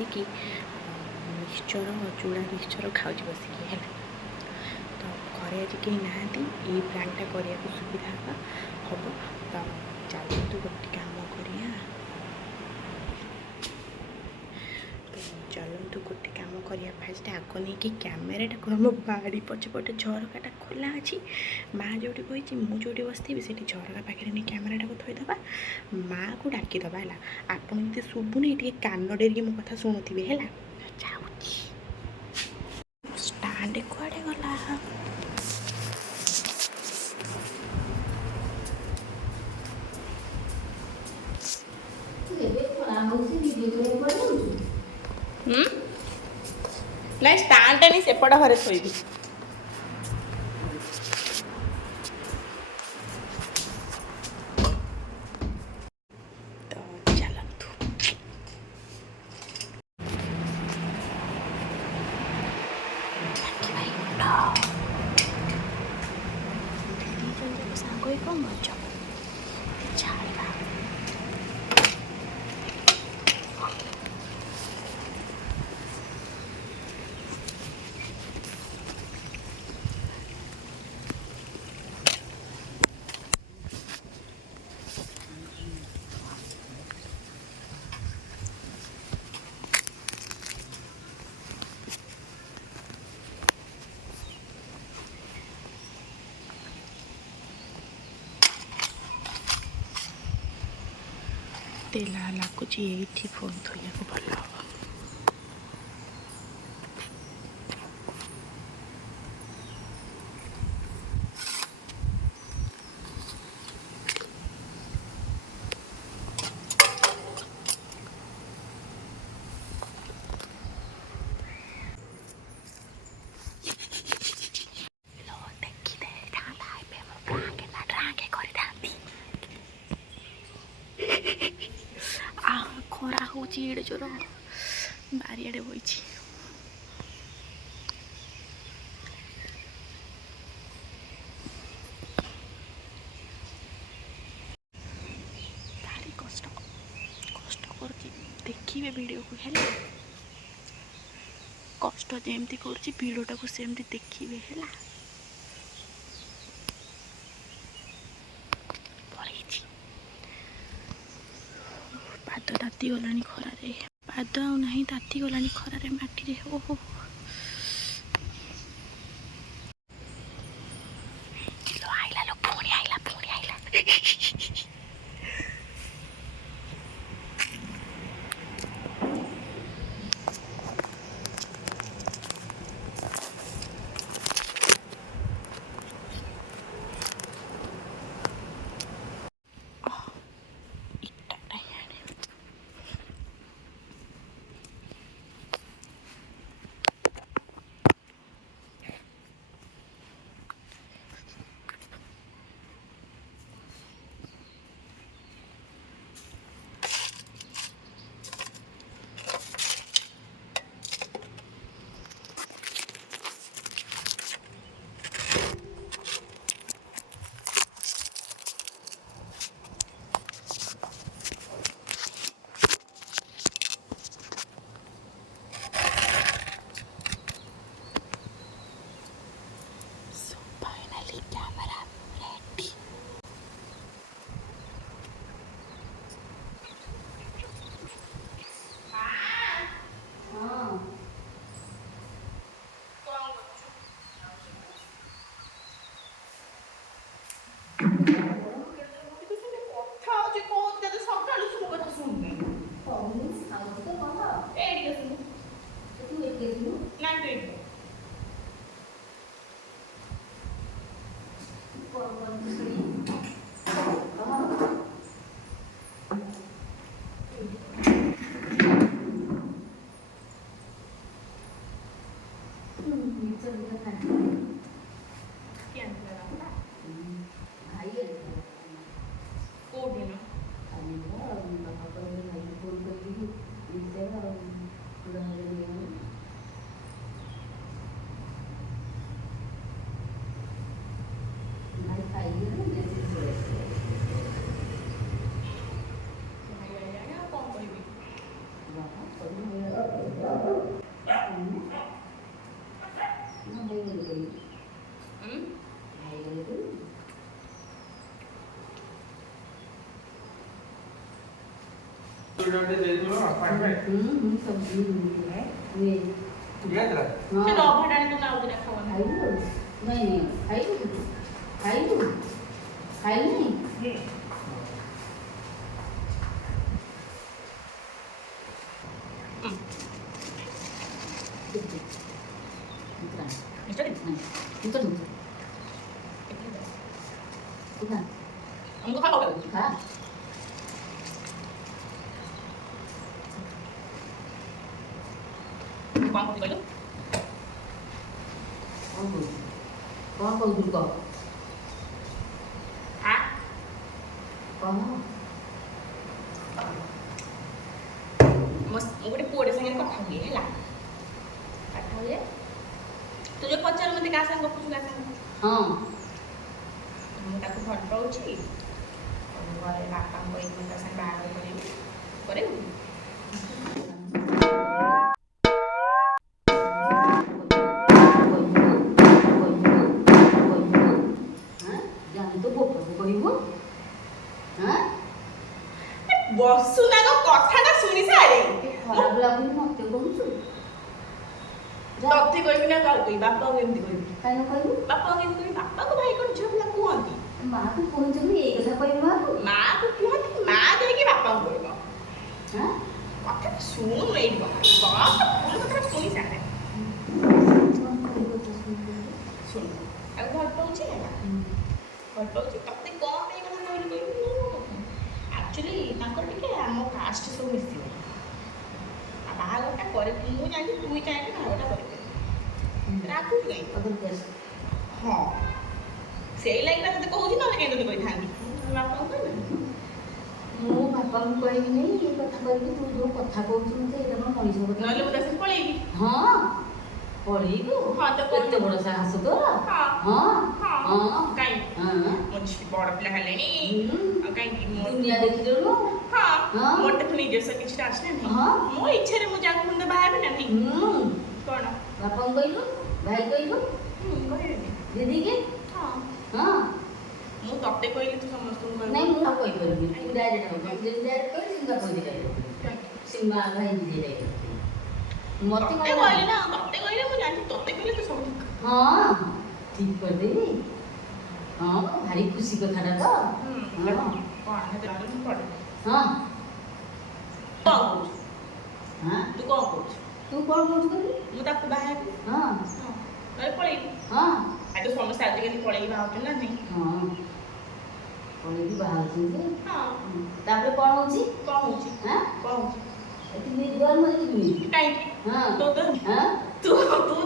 ବସିକି ମିକ୍ସଚର ଚୁଡ଼ା ମିକ୍ସଚର ଖାଉଛି ବସିକି ହେଲା। ତ ଘରେ ଆଜି କେହି ନାହାନ୍ତି, ଏଇ ପ୍ଲାନ୍ଟା କରିବାକୁ ସୁବିଧା ହେବ। ତ ଚାଲନ୍ତୁ ଗୋଟେ କାମ କରିବା, ଫାଷ୍ଟ ଆଗ ନେଇକି କ୍ୟାମେରାଟାକୁ ଆମ ବାଡ଼ି ପଛପଟେ ଝରକାଟା ଖୋଲା ଅଛି, ମାଆ ଯେଉଁଠି ବସିଛି ମୁଁ ଯେଉଁଠି ବସିଥିବି ସେଠି ଝରକା ପାଖରେ ନେଇ କ୍ୟାମେରାଟାକୁ ଥୋଇଦେବା, ମାଆକୁ ଡାକିଦେବା ହେଲା। ଆପଣ ଯଦି ଶୁଭୁନି ଟିକେ କାନ ଡେରିକି ମୋ କଥା ଶୁଣୁଥିବେ ହେଲା। ଯାଉଛି ଷ୍ଟାଣ୍ଡ କୁଆଡ଼େ ଗଲା? ନାଇଁ ଷ୍ଟାଣ୍ଡଟା ନେଇ ସେପଟ ଘରେ ଥୋଇବି। ତ ଚାଲନ୍ତୁ ସାଙ୍ଗ ହେଇ କ'ଣ କରୁଛ? ଛାଡ଼ିବା ତେଲା ଲାଗୁଛି, ଏଇଠି ଫୋନ୍ ଥୋଇବାକୁ ଭଲ ହେବ। ଖରା ହେଉଛି ଏଡ଼େ ଜୋର, ବାରିଆଡ଼େ ବଇଛି। ଭାରି କଷ୍ଟ କରୁଛି, ଦେଖିବେ ଭିଡ଼ିଓକୁ ହେଲା। କଷ୍ଟ ଯେମିତି କରୁଛି ଭିଡ଼ିଓଟାକୁ ସେମିତି ଦେଖିବେ ହେଲା। ପଳେଇଛି, ପାଦ ତାତି ଗଲାଣି ଖରାରେ, ପାଦ ଆଉ ନାହିଁ, ତାତି ଗଲାଣି ଖରାରେ ମାଟିରେ। ଓହୋ ପୁଣି ଆଇଲା। सब्जी है ये चलो भटाने तो ना उधर खाओ ना नहीं खाई नहीं हमको खाओ खा कौन को बोलो कौन कौन को आ कौन मस्त गोटे पुअटे संगे कथा हुए है कथा हुए तू जो पचार मते का संग गपुछु का संग हां ମୁଁ ତାକୁ ଭଲ ପାଉଛି ଘରେ ବାପାଙ୍କ ଏଇ ତା ସାଙ୍ଗେ ବାହାଘର କରିବୁ ବସୁ ନା କଥାଟା ଶୁଣି ସାରେ ଖରାପ ଲାଗୁନି ମତେ କହୁଛୁ ତତେ କହିବି ନା କାହାକୁ କହିବି ବାପାକୁ କେମିତି କହିବି କାହିଁ କହିବୁ ବାପାକୁ କେମିତି କହିବି ବାପାକୁ ଭାଇ କ'ଣ ଝିଅ ପିଲା କୁହନ୍ତି ମାଆକୁ କହୁଛନ୍ତି ଏଇ କଥା କହିବୁ ମାଆକୁ କୁହନ୍ତି ମା ଯାଇକି ବାପାକୁ କହିବ ହାଁ କଥାଟା ଶୁଣୁ ଏଇଠି ବସ ଭଲ କଥାଟା ଶୁଣି ସାରେ ଶୁଣୁ ଆଉ ଭଲ ପାଉଛି ହେଲା ଭଲ ପାଉଛି ତତେ କ'ଣ ପାଇଁ କଥା କହିଲି କହିବି ଆକ୍ଚୁଆଲି ତାଙ୍କର ଟିକେ ଆମ କାଷ୍ଟ ସବୁ ମିଶିବ ଆଉ ବାହାଘରଟା କରି ମୁଁ ଜାଣିଛି ତୁ ଚାହିଁଲେ ବାହାଘରଟା କରିପାରିବୁ ରାଗୁଛୁ କାହିଁକି ହଁ ସେଇ ଲାଗିଟା ତତେ କହୁଛି ନହେଲେ କାହିଁ ତତେ କହିଥାନ୍ତି ବାପାଙ୍କୁ କହିବି ମୁଁ ବାପାଙ୍କୁ କହିବିନି ଏ କଥା କହିବି ତୁ ଯୋଉ କଥା କହୁଛୁ ମତେ ଏଇଟା କ'ଣ ମଣିଷ କଥା ନହେଲେ ମୁଁ ତାକୁ ପଳେଇବି ହଁ ପଳେଇବୁ ହଁ ତ କେତେ ବଡ଼ ସାହସ ତୋର ହଁ ହଁ ହଁ ହଁ କାହିଁକି ହଁ ମୋ ଝିଅ ବଡ଼ ପିଲା ହେଲେଣି ଆଉ କାହିଁକି ଦୁନିଆ ଦେଖିଦେଲୁ ହଁ ହଁ ମୋର ତ ନିଜସ୍ୱ କିଛିଟା ଅଛି ନା ହଁ ମୋ ଇଚ୍ଛାରେ ମୁଁ ଯାହାକୁ ମୁଣ୍ଡ ବାହା ହେବି ନା ନାହିଁ କ'ଣ ବାପାଙ୍କୁ କହିଲୁ ଭାଇ କହିଲୁ କହିବିନି ଦିଦିକି ହଁ ହଁ ମୁଁ ତତେ କହିଲି ତୁ ସମସ୍ତଙ୍କୁ କହିବୁ ନାଇଁ ମୁଁ ଆଉ କହିପାରିବିନି ତୁ ଡାଇରେକ୍ଟ କହିବୁ ଯଦି ଡାଇରେକ୍ଟ କହିଲି ସିଙ୍ଗା କହିଲି ଡାଇରେକ୍ଟ ସୀମା ଭାଇ ଦିଦି ଡାଇରେକ୍ଟ ମତେ ତତେ କହିଲି ନା ତତେ କହିଲେ ମୁଁ ଜାଣିଛି ତତେ କହିଲେ ତୁ ସବୁ ଠିକ ହଁ ଠିକ କରିଦେବି ହଁ ଭାରି ଖୁସି କଥାଟା ତ କ'ଣ ହେଲେ ମୁଁ ପଢ଼େ ହଁ କ'ଣ କହୁଛୁ ହଁ ତୁ କ'ଣ କହୁଛୁ ତୁ କ'ଣ କହୁଛୁ କହିଲୁ ମୁଁ ତାକୁ ବାହା ହେବି ହଁ ନହେଲେ ପଳେଇବି ହଁ ଆଉ ତ ସମସ୍ତେ ଆଜିକାଲି ପଳେଇକି ବାହାରୁଛନ୍ତି ନା ନାହିଁ ହଁ ପଳେଇକି ବାହାରୁଛନ୍ତି ହଁ ତାପରେ କ'ଣ ହେଉଛି କ'ଣ ହେଉଛି ହଁ କ'ଣ ହେଉଛି ଏଠି ନିର୍ବାଲ ଯିବି କାହିଁକି ହଁ ତୁ ତ ହଁ ତୁ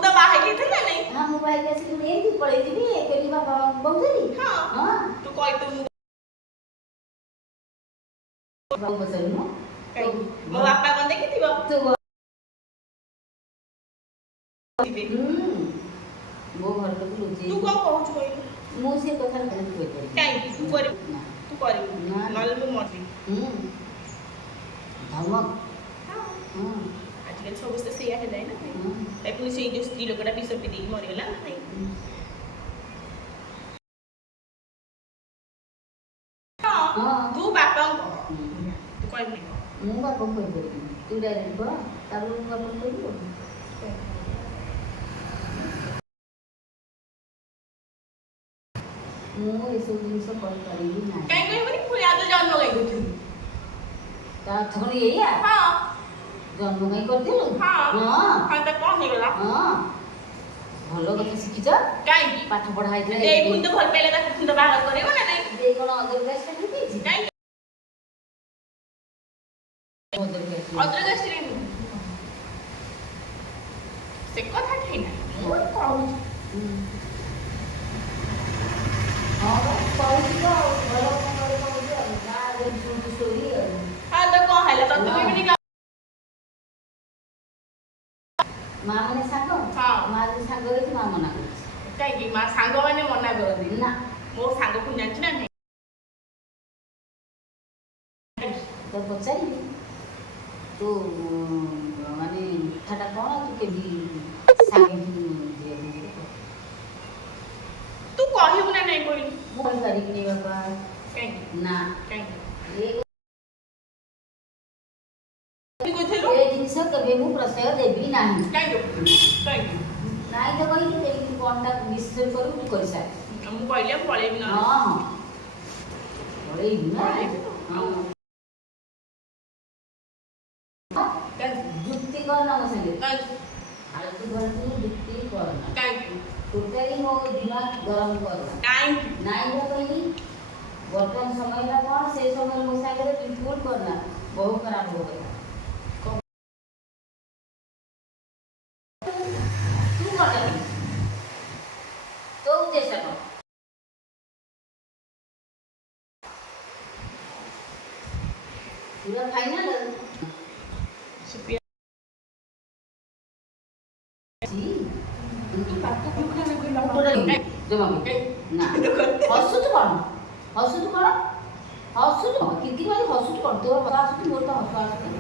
ତ ବାହା ହେଇଯାଇଥିଲୁ ନା ନାହିଁ ହଁ ମୁଁ ବାଇକ୍ ଆସିକି ନେଇକି ପଳେଇଯିବି ଏକେଲି ବାପା ବୋଉଥିଲି ହଁ ହଁ ତୁ କହିତୁ ମୁଁ ବାବୁ ପଚାରିବୁ କାହିଁକି ମୋ ବାପା କ'ଣ ଦେଖିଥିବ ତୁ ଥିବେ। ମୋ ଘରକୁ ଲୁଚେଇ ତୁ କ'ଣ କହୁଛୁ କହିଲୁ ମୁଁ ସେ କଥାରେ କହିପାରିବି କାହିଁକି ତୁ କରିବୁ ନା ତୁ କରିବୁ ନା। ନହେଲେ ମୁଁ ମରିବି ଧମକ ହଁ ହଁ ଆଜିକାଲି ସମସ୍ତେ ସେଇଆ ହେଲାଣି ନା ନାହିଁ ଏ ପୁଣି ସେଇ ଯେଉଁ ସ୍ତ୍ରୀ ଲୋକଟା ବିଷ ପିଇ ଦେଇକି ମରିଗଲା ନା ନାହିଁ ହଁ ତୁ ବାପାଙ୍କୁ କହ ତୁ କହିବୁନି ମୁଁ ବାପାକୁ କହିପାରିବିନି ତୁ ଡାଇରେକ୍ଟ କହ ତାପରେ ମୁଁ ବାପାକୁ କହିବି ମୁଁ ଏସବୁ ଜିନିଷ କରିପାରିବି ନାହିଁ କାହିଁ କହିବୁନି ପୁଣି ଆଉ ଜନ୍ମ କାହିଁ କରିଥିଲୁ ତା ଅର୍ଥ କ'ଣ ଏଇଆ ହଁ ଜନ୍ମ କାହିଁ କରିଥିଲୁ ହଁ ହଁ ହଁ ତ କ'ଣ ହେଇଗଲା ହଁ ଭଲ କଥା ଶିଖିଛ କାହିଁକି ପାଠ ପଢ଼ା ହେଇଥିଲା ଏଇ ପୁଣି ତ ଭଲ ପାଇଲେ ତାକୁ ପୁଣି ତ ବାହାଘର କରିବ ନା ନାହିଁ ଦେଇ କ'ଣ ଅଦରକାଷ୍ଟ ହେଇଛି କାହିଁକି ଅଦ୍ରକାଷ୍ଟରେ ସେ କଥା ଠିକ ନାହିଁ ମୁଁ କହୁଛି ହଁ କହୁଛି ତ ଆଉ ଭଲ ମଙ୍ଗଳ କହୁଛି ଆଉ ଗାଁ ଶୁଣୁଛୁ ଷ୍ଟୋରି ଆଉ ହଁ ତ କ'ଣ ହେଲା ତତେ କହିବିନି ମା ମାନେ ସାଙ୍ଗ ହଁ ମା ଯଦି ସାଙ୍ଗ ହେଇଛି ମା ମନା କରୁଛି କାହିଁକି ମା ସାଙ୍ଗମାନେ ମନା କରନ୍ତି ନା ମୋ ସାଙ୍ଗକୁ ଜାଣିଛୁ ନା ନାହିଁ ତ ପଚାରିବି ତୁ ମାନେ କଥାଟା କ'ଣ ତୁ କେମିତି ସାଙ୍ଗିକି ତୁ କହିବୁ ନା ନାହିଁ କହିଲୁ ମୁଁ କହିପାରିବିନି ବାପା କାହିଁକି ନା କାହିଁକି ଏ ଏ ଜିନିଷ କେବେ ମୁଁ ପ୍ରଶ୍ରୟ ଦେବି ନାହିଁ। କାହିଁକି ନାଇଁ ତ କହିଲି ଏଇ କଣଟା ବିଶ୍ୱାସ କରୁ ତୁ କରିସାର। ମୁଁ କହିଲି ମୁଁ ପଳେଇବି ହଁ ହଁ ପଳେଇବି ନା। ଆଉ ଯୁକ୍ତି କରନା ମୋ ସାଙ୍ଗେ। ଆଳତୀ ଭଲତି ଯୁକ୍ତି କରନା। ଟୋଟାଲି ମୋ ଦିମାଗ ଗରମ କରନା। ନାଇଁ ତ କହିଲି ବର୍ତ୍ତମାନ ସମୟଟା କ'ଣ ସେ ସମୟରେ ମୋ ସାଙ୍ଗରେ ବିଲକୁଲ କରନା। ବହୁତ ଖରାପ ହବ କଥା। ତୁ କ'ଣ କରିବୁ? ତୋ ଉଦ୍ଦେଶ୍ୟ କ'ଣ? ପୁରା ଫାଇନାଲ ହସୁଛୁ କ'ଣ? ହସୁଛୁ କ'ଣ? ହସୁଛୁ କିତି ମାନେ ହସୁଛୁ କ'ଣ? ତୋର ହସ ଆସୁଛି ମୋର ତ ହସ ଆସୁଛି।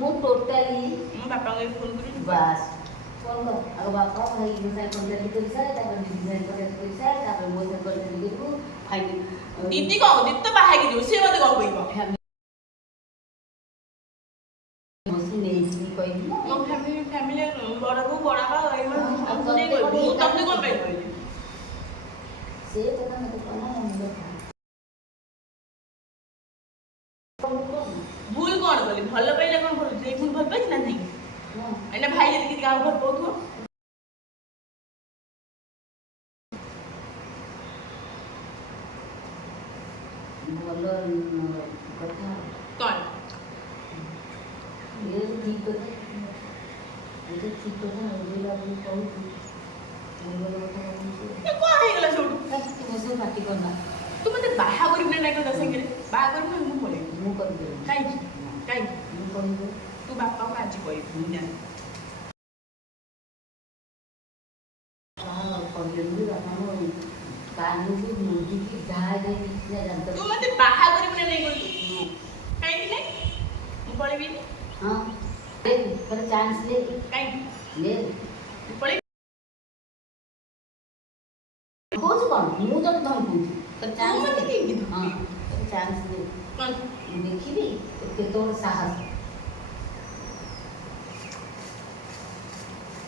ମୁଁ ଟୋଟାଲି ମୋ ବାପାଙ୍କୁ ଫୋନ୍ କରିବି। ବାସ୍ ଫୋନ୍ କର ଆଉ ବାପା ଭାଇ ସାଙ୍ଗେ କଣ୍ଟାକ୍ଟ କରିସାରେ ତାପରେ ଦିଦି ସାଙ୍ଗେ କଣ୍ଟାକ୍ଟ କରିସାରେ ତାପରେ ମୋ ସାଙ୍ଗେ କଣ୍ଟାକ୍ଟ କରିବୁ ଫାଇନାଲ। ଦିଦି କ'ଣ ଦିଦି ତ ବାହା ହେଇକି ଯିବ ସିଏ ମୋତେ କ'ଣ କହିବ? ନେଇକି କହିବି ନା ମୋ ଫ୍ୟାମିଲି ବଡ଼ ବୋଉ ବଡ଼ ବାପା ଏଇମାନେ ସମସ୍ତଙ୍କୁ ନେଇ କହିବି। ମୁଁ ତମେ କ'ଣ ପାଇଁ କହିବି? ସେ କଥା ମୋତେ କହନା ମୁଣ୍ଡ ଭୁଲ କ'ଣ କଲି? ଭଲ ପାଇଲେ କ'ଣ ଭଲ? ସେଇ ଭୁଲ ଭଲ ପାଇଛି ନା ନାହିଁ? ଏଇନା ଭାଇ ଯଦି କିଛି କାହାକୁ ଭଲ ପାଉଥିବ ଭଲ କଥା କ'ଣ? ये ठीक କଥା ये ठीक କଥା ବୁଝିଲା ଆପଣ କହୁଛୁ ଭଲ କଥା କହୁଛୁ। କ'ଣ ହେଇଗଲା ସବୁଠୁ? ତୁ ମୋ ସହ ପାଟି କରନା। ତୁ ମୋତେ ବାହା କରିବୁ ନା ନାଇଁ ତା ସାଙ୍ଗରେ? ବାହା କରିବୁ ନା ମୁଁ ପଳେଇବି। ମୁଁ କରିଦେବି। କାହିଁକି ମୁଁ କହିବି ତୁ ବାପାଙ୍କୁ ଆଜି କହିବୁ ମୁଁ ଜାଣିନି। କହିଲେନି ବାପାଙ୍କ କାନକୁ ମୁଣ୍ଡିକି ଢାଇ ଦେଇ ଜାଣିଛ। ତୁ ମୋତେ ବାହା କରିବୁ ନା ନାଇଁ କହିଲୁ? କାହିଁକି ନାଇଁ? ମୁଁ ପଳେଇବି। हाँ ले पर चांस ले କାହିଁକି ले ମୁଁ ପଳେଇବି। कौन कौन मुंह तो धमकू पर ତୁ चांस ମୋତେ ले କାହିଁକି हाँ पर चांस ले କ'ଣ? देखिबी तो तोर साहस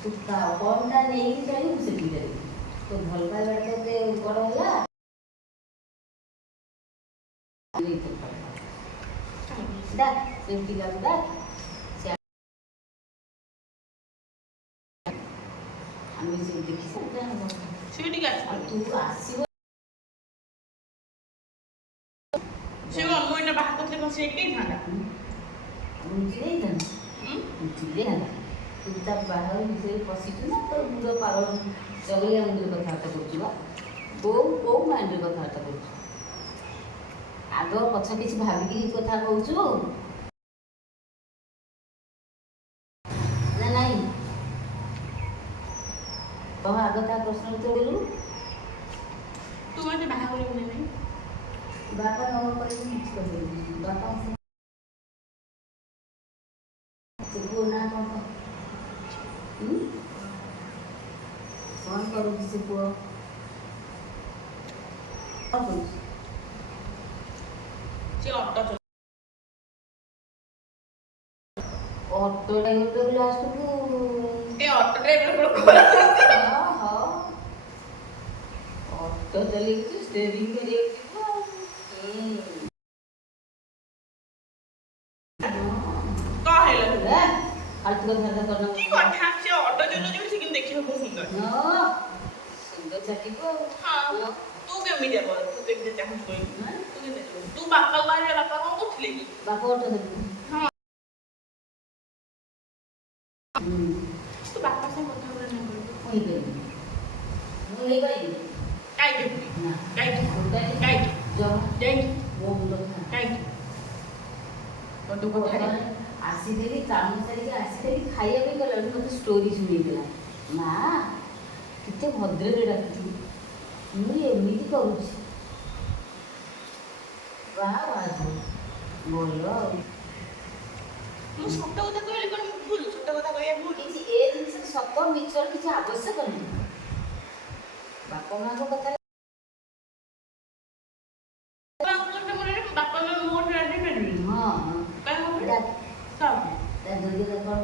तू का कौनटा नहीं चली उसे की तो भल पाए बैठे ते बड़ होला नहीं तो दा सेफ्टी का दा আমি সে দেখি ସେ ଟିକେ ଆସିବ। ତୁ ଆସିବ ସେ କ'ଣ ମୁଁ ଏଇନା ବାହା କରିଥିଲେ କ'ଣ ସେ ଏଠି ହେଇଥାନ୍ତା? ବୁଝିଲେ ବୁଝିଲେ ହେଲା ତୁ ତା ବାହାର ବିଷୟରେ ପଶିଛୁ ନା ତୋ ମୁଣ୍ଡ ପାଗଳ ଚଗଲିଆ ମୁଣ୍ଡରେ କଥାବାର୍ତ୍ତା କରୁଛୁ ବା କୋଉ ମାଇଣ୍ଡରେ କଥାବାର୍ତ୍ତା କରୁଛୁ? ଆଗ ପଛ କିଛି ଭାବିକି କଥା କହୁଛୁ ନା ନାଇଁ? କହ ଆଗ ତା ପ୍ରଶ୍ନ ଉତ୍ତର ଦେଲୁ। ତୁ ମୋତେ ବାହା କରିବୁ ନା ନାଇଁ? ବାପା ନ କରିକି କିଛି କରିଦେବି ବାପା ସେ ପୁଅ ନା କ'ଣ କ'ଣ କରୁଛି ସେ ପୁଅ କ'ଣ କରୁଛି? ସେ ଅଟୋ ଚଲାଉଛି। ଅଟୋ ଡ୍ରାଇଭର ଲାଷ୍ଟକୁ ଏ ଅଟୋ ଡ୍ରାଇଭର ଅଟୋ ଚଲେଇକି ଷ୍ଟେରିଂ କରିବାକୁ କ'ଣ ହେଲା? फालतू कथा करना କି କଥା ସେ ଅଟୋ ଚଲାଉଛି ବୋଲି ସେ କିନ୍ତୁ ଦେଖିବାକୁ ବହୁତ ସୁନ୍ଦର। सुंदर चाटिको ହଁ ତୁ କେମିତି ହେବ? ତୁ କେମିତି ଚାହୁଁଛୁ କହିଲୁ? ତୁ କେମିତି ଚାହୁଁଛୁ? ତୁ ବାପା ବାହାରେ ବାପା କ'ଣ କରୁଥିଲେ କି? बापा ऑटो देबो ହଁ ତୁ ବାପା ସାଙ୍ଗେ କଥା ହେବା ନାହିଁ କହିଲୁ? होई गई ମୁଁ ହେଇ ଗई କାହିଁକି? ନା କାହିଁକି? ଟୋଟାଲି କାହିଁକି? ଜମା କାହିଁକି? ମୋ ମୁଣ୍ଡ ଖରାପ କାହିଁକି? କ'ଣ ତୁ କଥା ଆସିଦେଲି କାମ ସାରିକି ଆସିଦେଲି ଖାଇବା ପାଇଁ ଗଲାବେଳେ ମୋତେ ଷ୍ଟୋରି ଶୁଣେଇଦେଲା ମା କେତେ ଭଦ୍ରରେ ଡାକୁଛୁ ମୁଁ ଏମିତି କରୁଛି ବାହା ବାହା ଭଲ ଆଉ ମୁଁ ସତ କଥା କହିଲି କ'ଣ ମୁଁ ଭୁଲ? ସତ କଥା କହିବା ଭୁଲ? କିଛି ଏ ଜିନିଷରେ ସତ ମିଛର କିଛି ଆବଶ୍ୟକ ନାହିଁ। ବାପା ମାଆଙ୍କ କଥା ଆପଣ ମୋ ରାଜି କରିବି ହଁ କାଇଁ ହବ ତା କାମ ଯୋଗ୍ୟତା କ'ଣ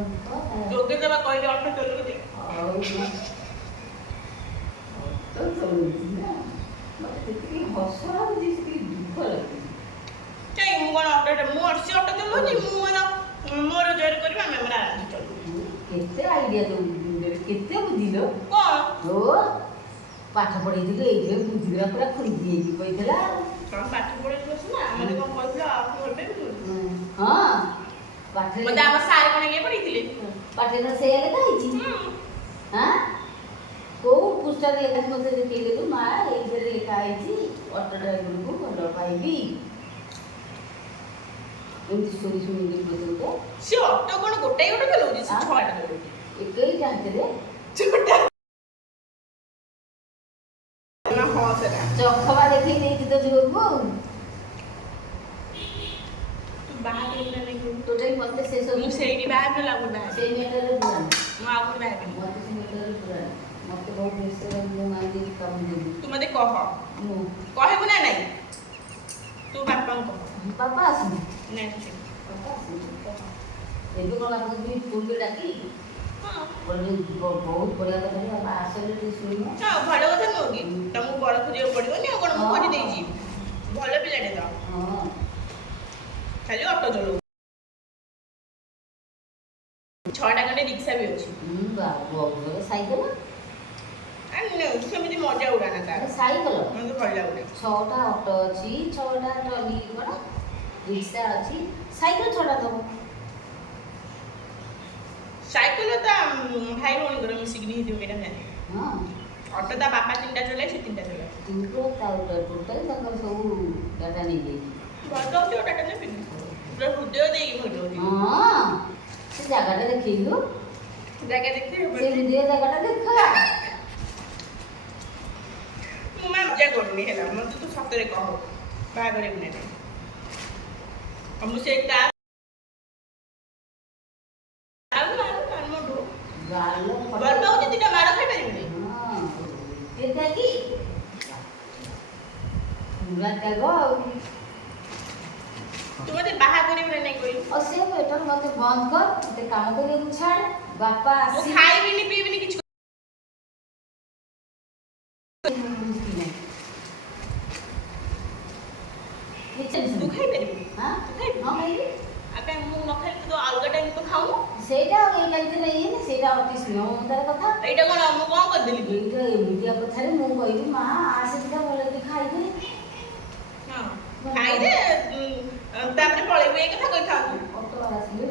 ଯୋଗ୍ୟତା ବା କହିଲେ ଅଟୋ ଚଲଉଛି ଆଉ ଅଟୋ ଚଳଉଛି ନା ମୋତେ ଯେତିକି ହସ ଲାଗୁଛି ସେତିକି ଦୁଃଖ ଲାଗୁଛି। କାଇଁ ମୁଁ କ'ଣ ଅଟୋ ମୁଁ ଅଟୋ ଚଲଉଛି ମୁଁ ମୋର ରୋଜଗାର କରିବି ଆମେ ଆମର ଆରାମ ଚଲୁ କେତେ ଆଇଡ଼ିଆ ତୋ ମୁଣ୍ଡରେ କେତେ ବୁଦ୍ଧିଲ କ'ଣ ଓ ପାଠ ପଢ଼େଇଥିଲୁ ଏଇଥିପାଇଁ ବୁଦ୍ଧିଗୁରା ପୁରା ଖୋଲିକି ହେଇକି କହିଥିଲା କ'ଣ ପାଠ ପଢ଼େଇ ବସୁ ନା ମାନେ କ'ଣ କହିଥିଲ ଆଉ ଭଲ ପାଇବି ହଁ ପାଠରେ ମତେ ଆମ ସାର୍ କ'ଣ ଇଏ ପଢ଼େଇଥିଲେ ପାଠରେ ସେଇଆ ଲେଖା ହେଇଛି ହଁ କୋଉ ପୁସ୍ତକରେ ଲେଖା ହେଇଛି ମୋତେ ଦେଖେଇଦେଲୁ ମା ଏଇଥିରେ ଲେଖା ହେଇଛି ଅଟୋ ଡ୍ରାଇଭରକୁ ଭଲ ପାଇବି ଏମିତି ଶୁଣି ଶୁଣିକି ବୋଧେ ସେ ଅଟୋ କ'ଣ ଗୋଟାଏ ଗୋଟେ ଚଲଉଛି ସେ ଛଅଟା ଚଲଉଛି ଏକେଇ ଜାଣିଥିଲେ ଛୋଟା ନା ହଁ ସେଟା ଚଖବା ଦେଖେଇ ଦେଇଛି ତ ଝିଅକୁ ଆଉ ତୁ ବାହା କରିବୁ ନା ନାଇଁ କହିବୁ ଟୋଟାଲି ମୋତେ ସେ ସବୁ ମୁଁ ସେଇଠି ବାହା ହେବି ନା ଲାଗୁନି ବାହା ସେଇ ମ୍ୟାଟରରେ ପୁରାଣ ମୁଁ ଆଉ କୋଉଠି ବାହା ହେବିନି ମୋତେ ସେ ମ୍ୟାଟରରେ ପୁରାଣ ମୋତେ ବହୁତ ବିଷୟରେ ମୁଁ ମାରିଦେବି କାମ ଦେବି ତୁ ମତେ କହ ମୁଁ କହିବୁ ନା ନାଇଁ ତୁ ବାପାଙ୍କୁ କହ ବାପା ଆସୁନି ନାଇଁ ତୁ ସେ ବାପା ଆସୁନି ଏବେ କ'ଣ ବାପାକୁ ବି ଫୋନରେ ଡାକି ହଁ ବହୁତ ବଢ଼ିଆ କଥା ବାପା ଆସିଲେ ଟିକେ ଶୁଣିବ ହଁ ଭଲ କଥା ନୁହଁ କି ତମକୁ ବଡ଼ ଖୋଜିବାକୁ ପଡ଼ିବନି ଆଉ କ'ଣ ମୁଁ ଖୋଜି ଦେଇଛି ଭଲ ପିଲାଟେ ତ ହଁ ଖାଲି ଅଟୋ ଚଲଉ 6ଟା ଖଣ୍ଡେ ରିକ୍ସା ବି ଅଛି ସାଇକେଲ ସେମିତି ମଜା ଉଡ଼ାନା ତାର ସାଇକେଲ ମୋତେ ଭଲ ଲାଗୁନି 6ଟା ଅଟୋ ଅଛି 6ଟା ଟ୍ରଲି କ'ଣ ରିକ୍ସା ଅଛି ସାଇକେଲ 6ଟା ଦେବ ସାଇକେଲ ତା ଭାଇ ଭଉଣୀଙ୍କର ମିଶିକିରି ହେଇଥିବ କେଟା ଜାଣେ ହଁ ଅଟୋ ତା ବାପା 3ଟା ଚଲାଏ ସେ 3ଟା ଚଲାଏ ଟୋଟାଲି ତାଙ୍କର ସବୁ ଡାଟା ନେଇଯାଇଛି ଭଲ ହେଉଛି ଓଟାଟା ନେବିନି ପୁରା ହୃଦୟ ଦେଇକି ଭଲ ହେଉଛି ହଁ ସେ ଜାଗାଟା ଦେଖେଇଲୁ ଜାଗା ଦେଖି ସେ ହୃଦୟ ଜାଗାଟା ଦେଖ ମୁଁ ମଜା କରୁନି ହେଲା ମୋତେ ତୁ ସତରେ କହ ବାହା କରିବୁ ନା ନାଇଁ ଆଉ ମୁଁ ସେ ତା ଭଲ ପାଉଛି 3ଟା ମାଡ଼ ଖାଇପାରିବିନି ପୁରା ତ୍ୟାଗ ଆଉ ତୁ ମୋତେ ବାହା କରିବୁ ନା ନାଇଁ କହିଲୁ ସେ ବେଟର ମୋତେ ବନ୍ଦ କର ମୋତେ କାମ କରିବାକୁ ଛାଡ଼ ବାପା ମୁଁ ଆସି ଖାଇବିନି ପିଇବିନି କିଛି ତୁ ଖାଇପାରିବୁ ହଁ ତୁ ଖାଇବୁ ହଁ ଖାଇବି ଆଉ କାଇଁ ମୁଁ ନ ଖାଇଲେ ତୁ ଅଲଗା ଟାଇମ୍ ତୁ ଖାଉନୁ ସେଇଟା ଏଇ ଲାଇନରେ ଇଏ ସେଇଟା ଅତି ସ୍ନେହ ମମତାର କଥା ଏଇଟା କ'ଣ ମୁଁ କ'ଣ କରିଦେଲି କି ଏଇଟା ଏମିତିଆ କଥାରେ ମୁଁ କହିବି ମା ଆସେ ଦିଟା ଭଲ ଟିକେ ଖାଇଦେ ହଁ ଖାଇଦେ ତାପରେ ପଳେଇବୁ ଏଇ କଥା କହିଥାନ୍ତୁ ଅଟୋ ଆସିଲେ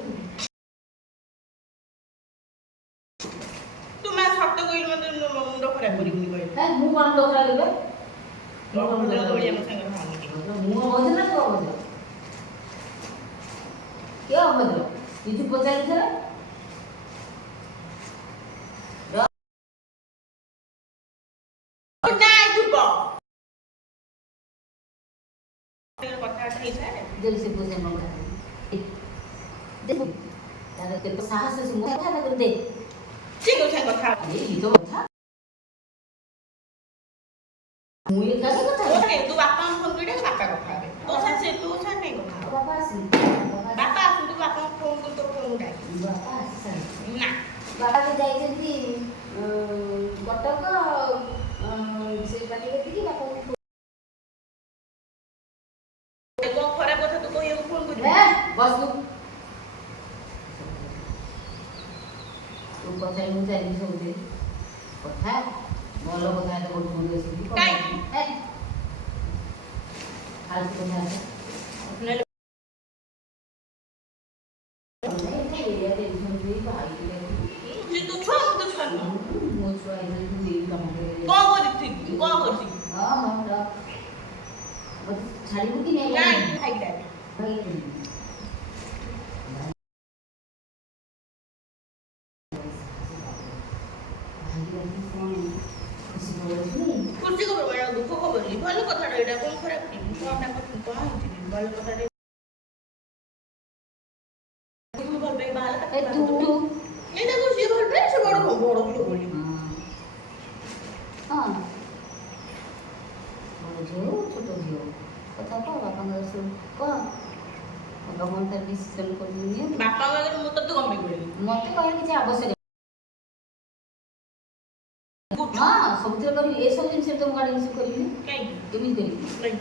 ତୁ ମା ସତ କହିଲୁ ମୋତେ ମୁଣ୍ଡ ଖରାପ କରିବୁନି କହିଲୁ ମୁଁ କ'ଣ ଡୋକରା ଦେବେ ଦୋଳିଆ ମୋ ସାଙ୍ଗରେ ଭାବୁନି ମୁଁ ଅଭଦ୍ର ନା ତୁ ଅଭଦ୍ର କିଏ ଅଭଦ୍ର କିଛି ପଚାରିଥିଲେ ନାଇଁ ଥିବ କଥାବାର୍ତ୍ତା ହେଇସାରେ ଯଦି ସେ ପୋଷେ ମଙ୍ଗା ଦେଖ ତାର କେତେ ସାହସ ଅଛି ମୁଁ କଥା ତାକୁ ଦେ ଠିକ ଅଛି କଥା ଏଇ ତ କଥା ମୁଁ ଏକା କଥା ତୁ ବାପାଙ୍କୁ ଫୋନ କରି ବାପା କଥା ହେବେ ତୋ ସାଙ୍ଗେ ତୋ ସାଙ୍ଗେ କାଇଁ କଥା ହବ ବାପା ଆସି ବାପା ଆସନ୍ତୁ ବାପାଙ୍କୁ ଫୋନ କରି ତୋ ଫୋନ ଡାକି ବାପା ଆସି ନା ବାପା ବି ଯାଇଛନ୍ତି କଟକ ସେ ପାଟି କତିକି ବାପାଙ୍କୁ କ'ଣ ଖରାପ କଥା ତୁ କହିବାକୁ ଫୋନ କରିବୁ ବସୁ ତୁ କଥା ମୁଁ ଚାଲିବି ସବୁଥିରେ କଥା ଭଲ କଥା ହେଲେ ଗୋଟେ ମୁଣ୍ଡ ଆସିବି କାହିଁକି? ଫାଲତୁ କଥା ହେଲେ ନହେଲେ ତୁ ଛୁଆ ମୁଁ ତ ଛୁଆ ନୁହଁ ମୋ ଛୁଆ ଏଇ କାମ କ'ଣ କରିଥିବି କ'ଣ କରିଥିବି ହଁ ହଁ ଛାଡ଼ିବୁ କି ନାଇଁ ଖାଇକି ଡାକେ ଖୁସି ଖବର ଦୁଃଖ ଖବର ଭଲ କଥାଟା ଏଇଟା କ'ଣ ଖରାପ କି କ'ଣ ହେଇଛି ଭଲ କଥାଟା ଭଲ ପାଇ ବାହାରିଲା ଏଇ ତାକୁ ସିଏ ଭଲ ପାଏ ସେ ବଡ଼ ଝିଅ ବୋଲି ହଁ ବଡ଼ ଝିଅ ଛୋଟ ଝିଅ କଥା କଥା କହ ବାପାଙ୍କର ସବୁ କହ ବାପା କ'ଣ ତାର ଡିସିସନ୍ କରିନି ବାପା କହିଲେ ମୁଁ ତତେ କମେଇ କହିଲି ମୋତେ କହିବା କିଛି ଆବଶ୍ୟକ ହଁ ସବୁଥିରେ କରିବି ଏସବୁ ଜିନିଷରେ ତ ମୁଁ ଗାଡ଼ି ରିସିଭ୍ କରିବିନି କାହିଁକି କେମିତି କରିବି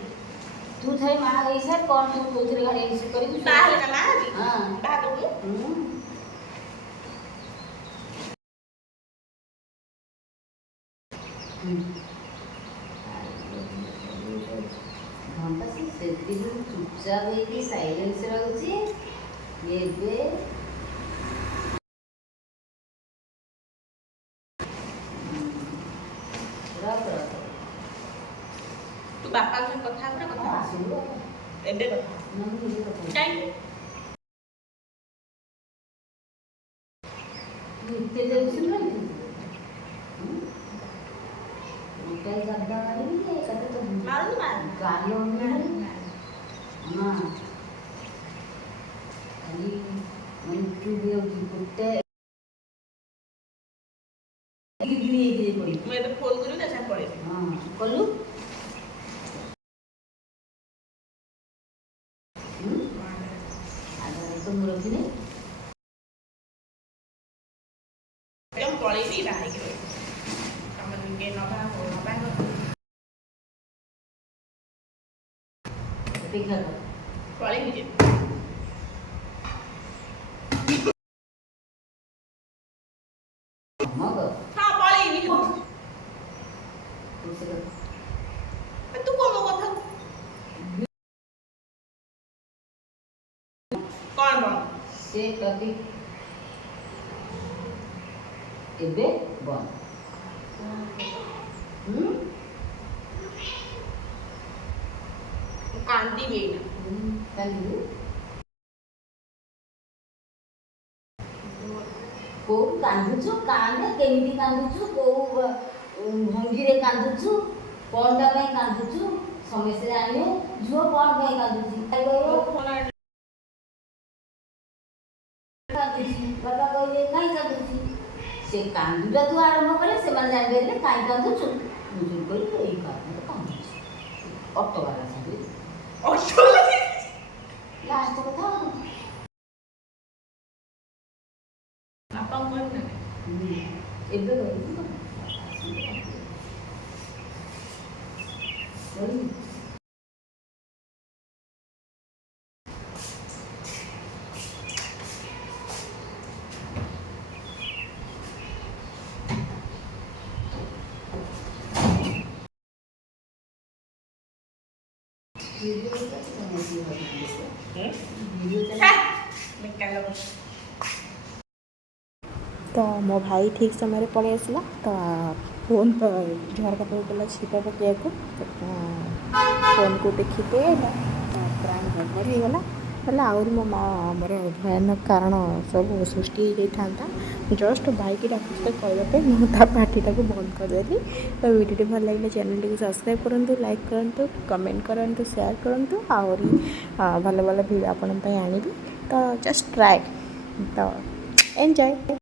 ତୁ ଥାଇ ମା ହେଇସାର କ'ଣ ତୁ କୋଉଥିରେ ଗାଡ଼ି ରିସିଭ୍ କରିବୁ ତାହେଲେ ନା ମା ହେବି ହଁ ବାହା କରିବୁ ଘଣ୍ଟା ସେ ସେତିକି ଚୁପଚାପ ହେଇକି ସାଇଲେନ୍ସ ରହୁଛି ଏବେ ରଖ ତୁ ବାପା ସାଙ୍ଗେ କଥା ହେବୁ ନା କଥା ଆସିବୁ ଏବେ କଥା କାହିଁକି ଏତେ ଯାଉଛି ଗୋଟାଏ ଜାଗା ମାରିବି ଯେ ଏକାଥରେ ତ ମାରୁନି ମାର ଗାଲି ମାର ହଁ ଖାଲି ମାନେ ଚୁପ୍ ହେଇଯାଉଛି ଗୋଟେ ଗିରି ହେଇକିରି ପଡ଼ିବି ମୁଁ ଏବେ ଫୋନ୍ କରିବି ତା ସାଙ୍ଗେ ପଳେଇବି ହଁ କଲୁ ଆଗ ତ ମୁଁ ରଖିନି ମୁଁ ପଳେଇବି ବାହା ହେଇକି ରହିବି ତମେ ଟିକେ ନବା ଅପେକ୍ଷା କର ପଳେଇବି ଯେ ହଁ କର ହଁ ପଳେଇବି ତୁ ତୁ କଣ ମୋ କଥା କ'ଣ କ'ଣ ସେ ଟପିକ୍ ଏବେ ବନ୍ଦ ମୁଁ କାନ୍ଦିବି ଏଇନା କାଲିବୁ କୋଉଠୁ କାନ୍ଦୁଛୁ କାନ୍ଦେ କେମିତି କାନ୍ଦୁଛୁ କୋଉ ଭଙ୍ଗୀରେ କାନ୍ଦୁଛୁ କ'ଣଟା ପାଇଁ କାନ୍ଦୁଛୁ ସମସ୍ତେ ଜାଣିବେ ଝିଅ କ'ଣ ପାଇଁ କାନ୍ଦୁଛି କାନ୍ଦୁଛି ବାପା କହିଲେ କାହିଁ କାନ୍ଦୁଛି ସେ କାନ୍ଦୁଟା ତୁ ଆରମ୍ଭ କଲେ ସେମାନେ ଜାଣିପାରିଲେ କାହିଁ କାନ୍ଦୁଛୁ ମୁଁ ଚୁପ୍ କରିବି ଏଇ କାନ୍ଦୁଟା କାନ୍ଦୁଛି ଅଟୋବାଲା ସାଙ୍ଗେ ଲାଷ୍ଟ କଥା ବାପାଙ୍କୁ କହିବି ନା ଏବେ କହିବି तो मो भाई ठीक समय पलि आसला तो फोन झरका पर गला छिपा पकड़ को फोन को देखिके प्राण गड़बड़ हो गला बोले आहरी मो माँ मोर भयानक कारण सब सृष्टि हो जाता जस्ट भाई की डाक कहवाई मुझे पार्टीटा को बंद करदेली तो वीडियो भल लगे चैनल टी सब्सक्राइब करूँ लाइक करूँ कमेंट करूँ शेयर करूँ आहरी भल भल भिडियो आपण आनी तो जस्ट ट्राए तो एंजॉय।